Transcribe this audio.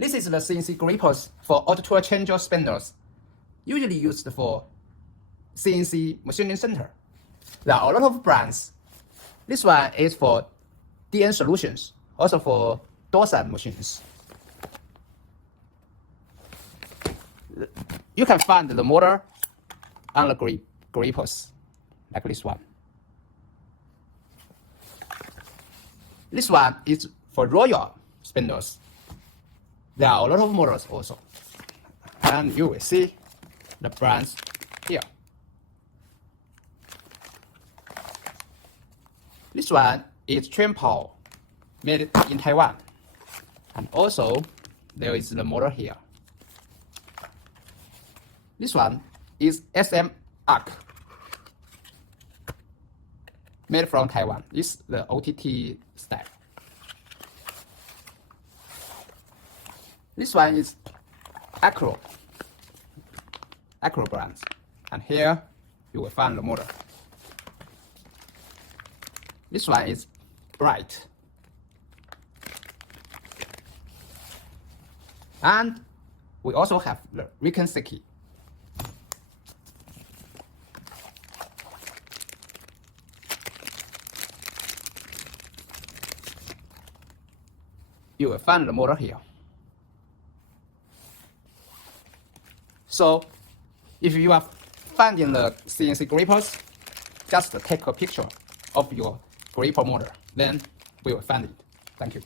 This is the CNC grippers for auto tool changer spindles, usually used for CNC machining center. There are a lot of brands. This one is for DN Solutions, also for Doosan machines. You can find the motor on the grippers, like this one. This one is for Royal spindles. There are a lot of models also, and you will see the brands here. This one is Chumpower, made in Taiwan, and also there is the model here. This one is ACROW, made from Taiwan. This is the OTT style. This one is ACROW brands, and here you will find the model. This one is bright, and we also have the RIKEN SEIKI. You will find the model here. So, if you are finding the CNC grippers, just take a picture of your gripper model, then we will find it. Thank you.